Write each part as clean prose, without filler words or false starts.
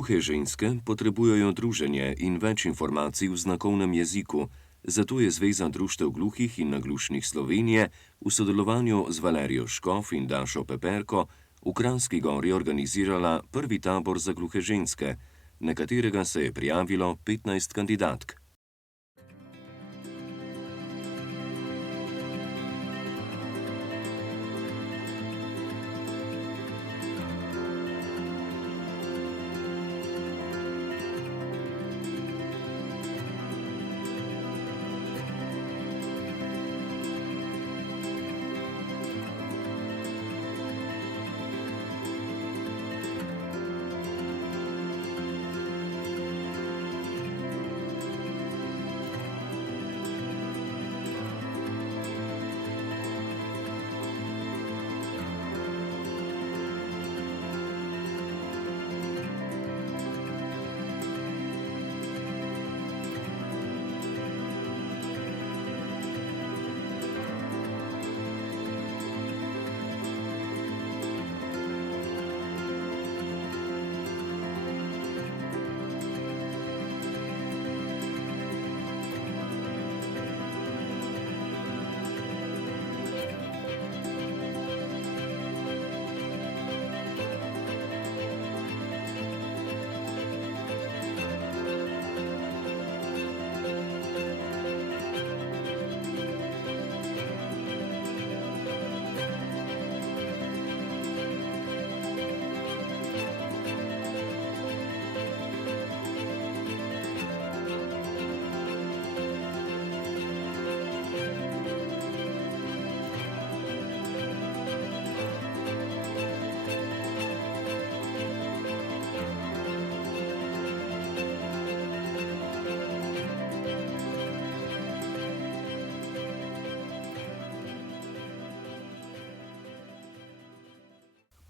Gluhe ženske potrebujejo druženje in več informacij v znakovnem jeziku, zato je Zveza društev gluhih in naglušnih Slovenije v sodelovanju z Valerijo Škof in Dašo Peperko v Kranjski Gori organizirala prvi tabor za gluhe ženske, na katerega se je prijavilo 15 kandidatk.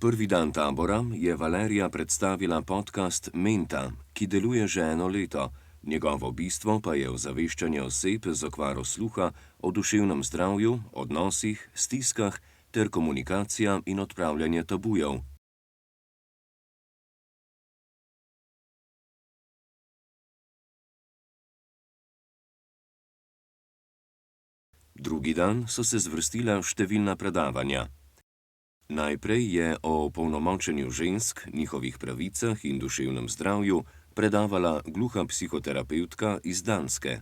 Prvi dan tabora je Valerija predstavila podcast Menta, ki deluje že eno leto. Njegovo bistvo pa je ozaveščanje oseb z okvaro sluha o duševnem zdravju, odnosih, stiskah ter komunikacija in odpravljanje tabujev. Drugi dan so se zvrstila številna predavanja. Najprej je o opolnomočenju žensk, njihovih pravicah in duševnem zdravju predavala gluha psihoterapevtka iz Danske.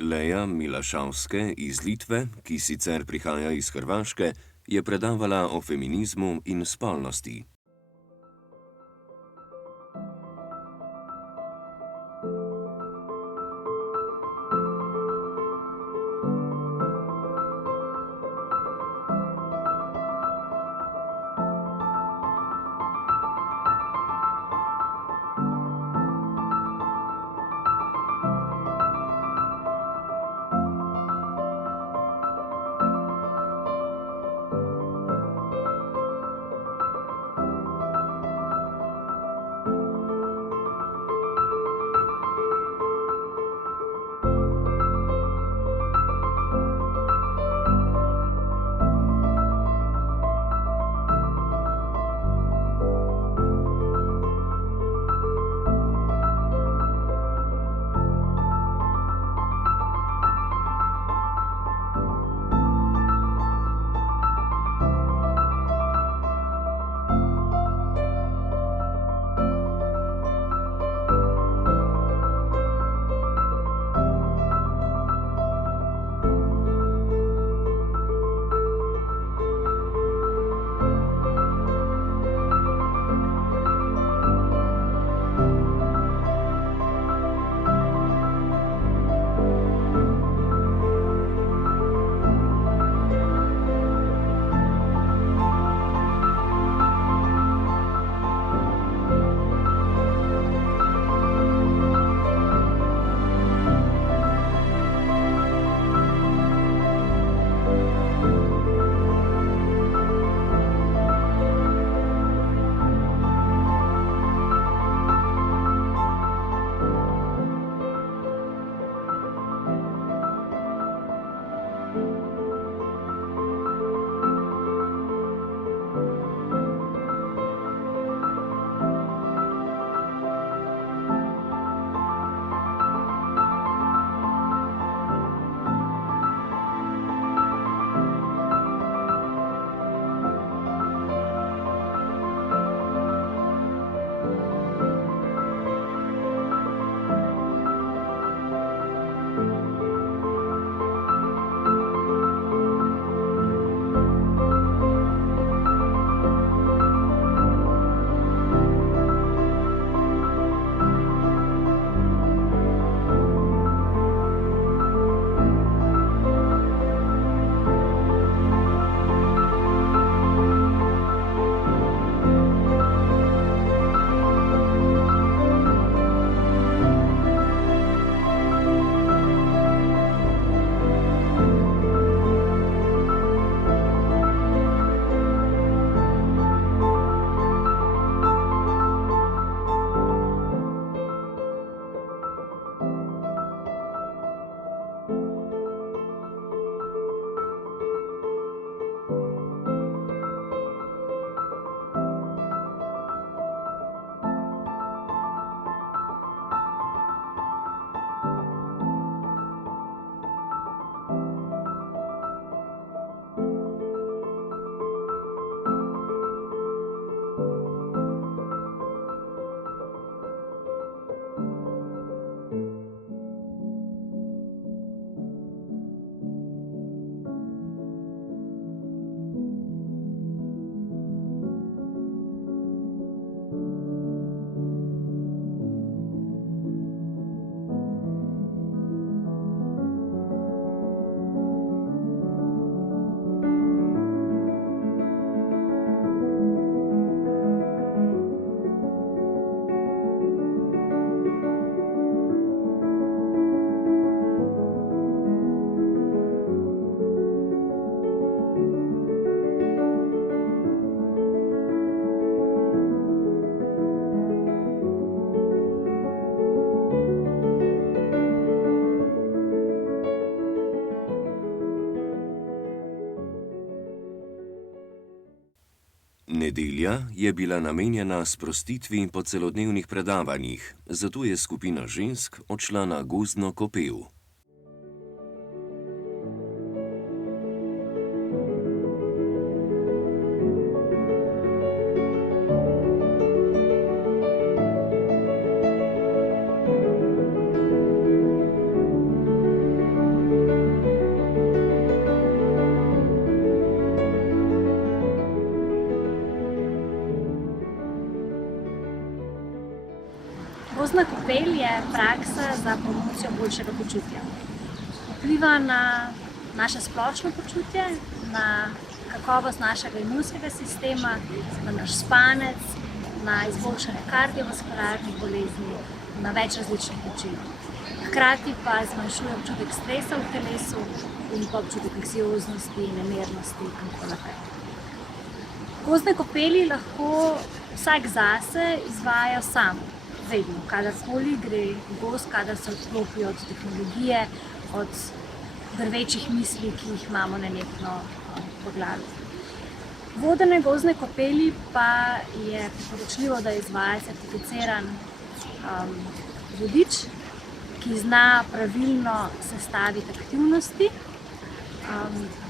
Leja Milašavske iz Litve, ki sicer prihaja iz Hrvaške, je predavala o feminizmu in spolnosti. Nedelja je bila namenjena sprostitvi po celodnevnih predavanjih, zato je skupina žensk odšla na gozdno kopel. Gozdna kopel je praksa za promocijo boljšega počutja. Vpliva na naše splošno počutje, na kakovost našega imunskega sistema, na naš spanec, na izboljšanje kardiovaskularnih bolezni, na več različnih načinov. Hkrati pa zmanjšuje občutek stresa v telesu in pa občutek anksioznosti, nemirnosti in tako naprej. Gozdne kopeli lahko vsak zase izvaja sam. Vedno, kadarkoli gre v gozd, kadar se odklopi od tehnologije, od drvečih misli, ki jih imamo nenehno v glavi. Vodene gozdne kopeli pa je priporočljivo, da izvaja certificiran vodič, ki zna pravilno sestaviti aktivnosti,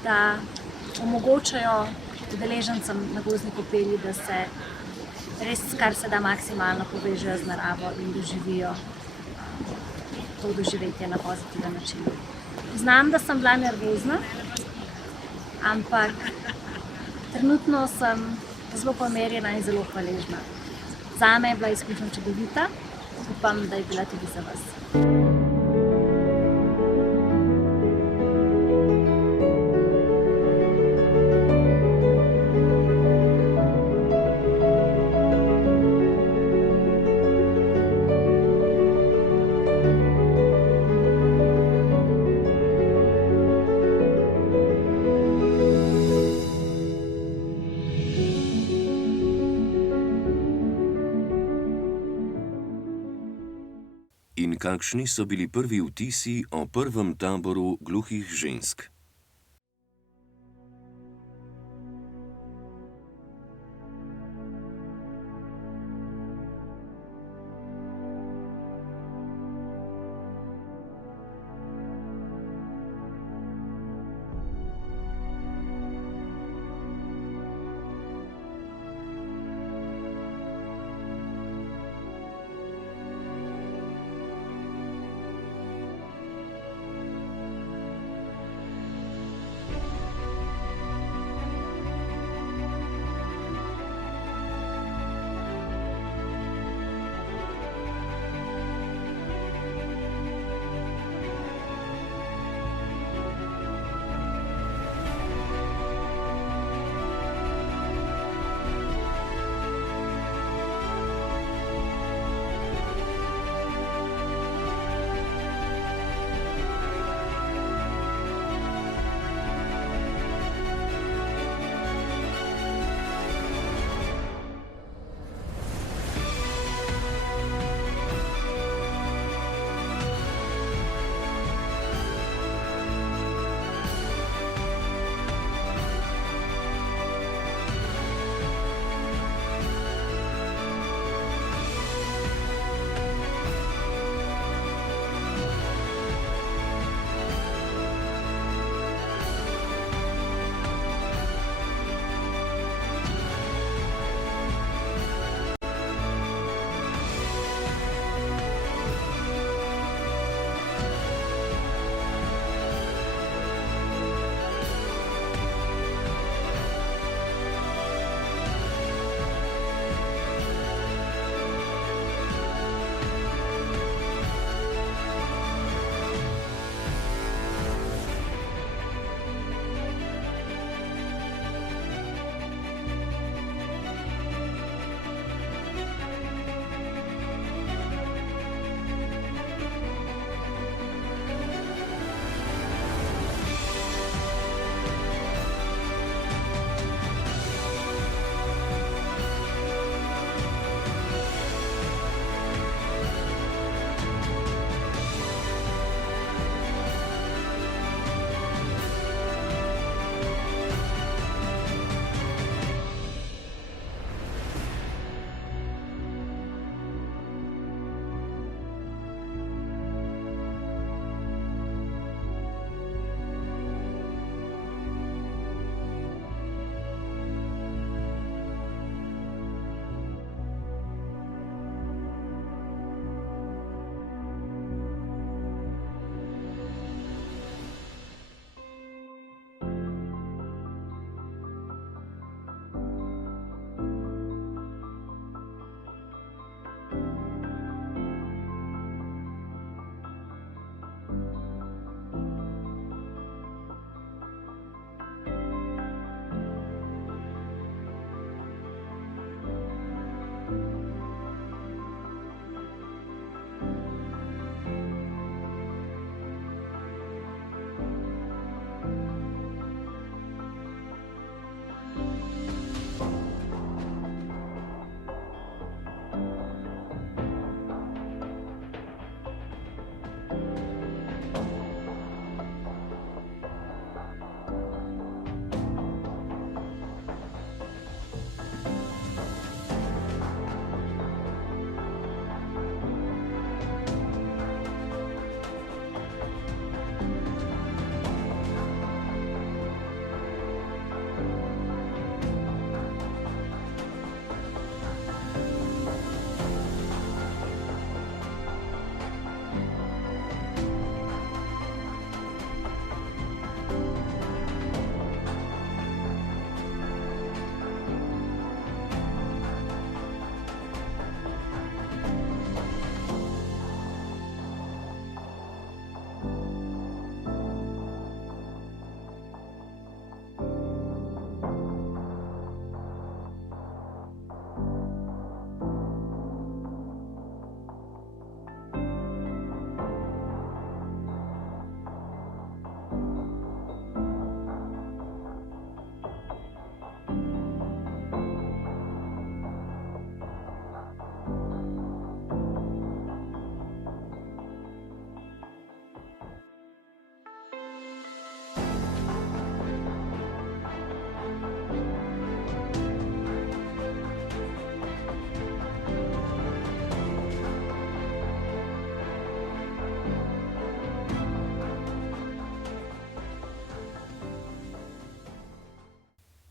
da omogočajo udeležencem na gozdni kopeli, da se res kar se da maksimalno povežejo z naravo in doživijo to doživetje na pozitiven način. Znam, da sem bila nervozna, ampak trenutno sem zelo pomirjena in zelo hvaležna. Zame je bila izkušnja čudovita, upam, da je bila tudi za vas. In kakšni so bili prvi vtisi o prvem taboru gluhih žensk?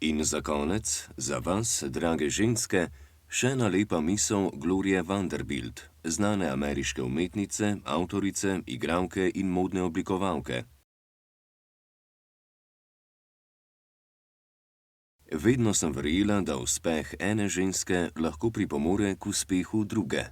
In za konec, za vas, drage ženske, še ena lepa misel Glorie Vanderbilt, znane ameriške umetnice, avtorice, igralke in modne oblikovalke. Vedno sem verjela, da uspeh ene ženske lahko pripomore k uspehu druge.